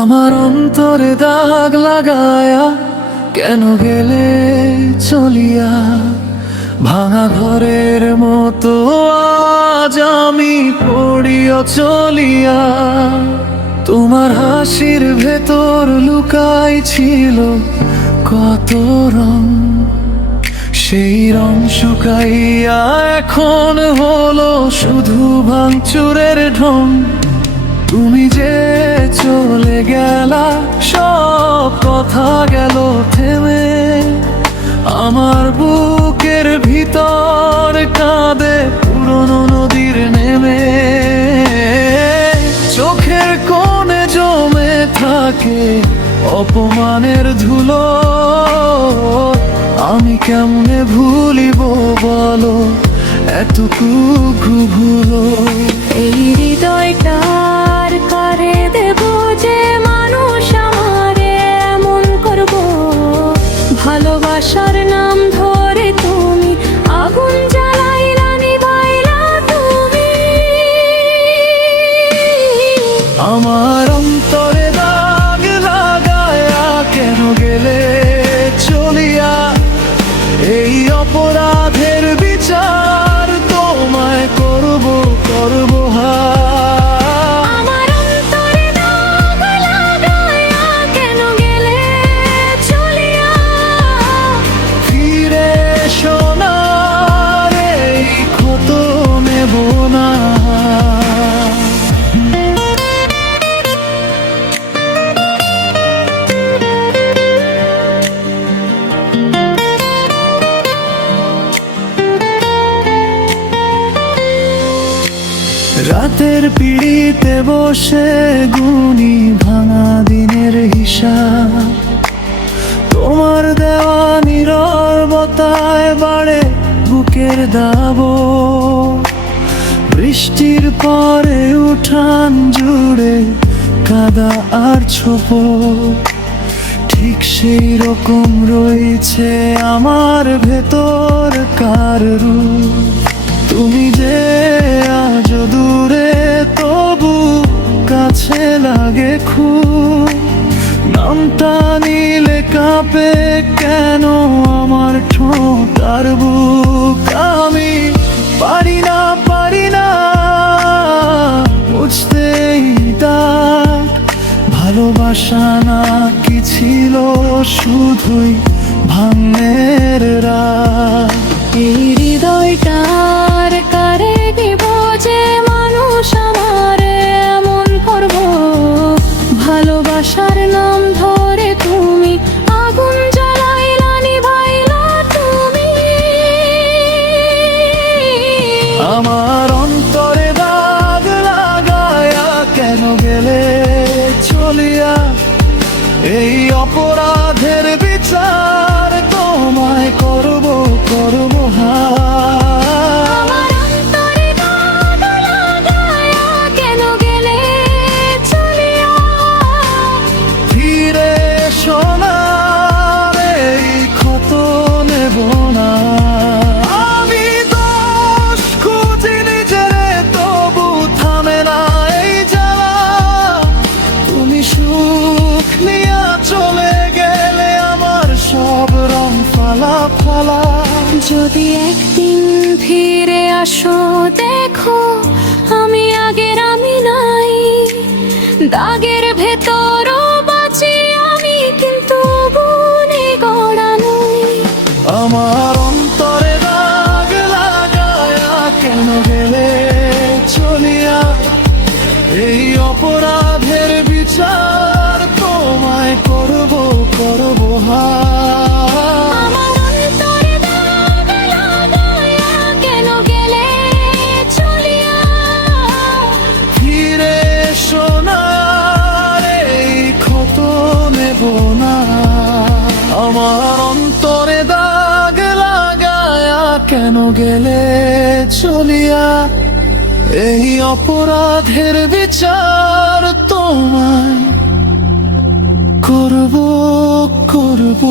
আমার অন্তরে দাগ লাগায়া কেন গেলে চলিয়া, ভাঙা ঘরের মতো আজ আমি পড়িয়া চলিয়া। তোমার হাসির ভেতর লুকাই ছিল কত রং, সেই রং শুকাইয়া এখন হলো শুধু ভাঙচুরের ঢং। তুমি যে চলে গেলা সব কথা গেল থেমে, আমার বুকের ভিতর কাঁদে পুরনো নদীর নেমে। চোখের কোণে জমে থাকে অপমানের ধুলো, আমি কেমনে ভুলিব বলো এতটুকু ভুলো। এই হৃদয়টার করে দেব যে মানুষ আমারে এমন করব, ভালোবাসার নাম ধরে তুমি আগুন জ্বালাইলা নিভাইলা তুমি। আমার অন্তরে দাগ লাগায়া কেন গেলে চলিয়া, এই অপরাধের বিচার তোমায় করব করব আমার অন্তরে দাগ লাগায়া কেন গেলে চলিয়া, ফিরে সোনার এই ক্ষত নেব না। রাতের পিড়িতে বসে গুনি ভাঙা দিনের হিসাব, তোমার দেওয়া নীরবতায় বাড়ে বুকের দাব। বৃষ্টির পরে উঠান জুড়ে কাদা আর ছোপ, ঠিক সেই রকম রয়েছে আমার ভেতর কার রূপ। তুমি যে আজ দূরে তবু কাছে লাগে খুব, নামটা নিলে কাঁপে কেন আমার ঠোঁট আর বুক। আমি পারি না বুঝতেই দাগ, ভালোবাসা না কি ছিল শুধুই ভাঙের রাত। এই হৃদয়টার কারে দিব যে মানুষ আমারে এমন করব, ভালোবাসার নাম ধরে তুমি আগুন জ্বালাইলা নিভাইলা তুমি। আমার অন্তরে দাগ লাগায়া কেন গেলে চলিয়া, এই অপরাধের বিচার তোমায় করব করব আমার অন্তরে দাগ লাগায়া কেন গেলে চলিয়া, ফিরে সোনার এই ক্ষত নেব না। আমি দোষ খুঁজি নিজেরে তবু থামে না এই জ্বালা, তুমি সুখ নিয়া চলে গেলে আমার সব রং ফালা ফালা। যদি একদিন ফিরে আসো দেখো আমি আগের আমি নাই, দাগের ভেতরও বাঁচি আমি কিন্তু বনে গড়া নই। আমার অন্তরে দাগ লাগায়া কেন গেলে চলিয়া, এই অপরাধের বিচার তোমায় করব করব আমার অন্তরে দাগ লাগায়া কেন গেলে চলিয়া, ফিরে সোনার এই ক্ষত নেব না। আমার অন্তরে দাগ লাগায়া কেন গেলে চলিয়া, এই অপরাধের বিচার তোমায় করব করব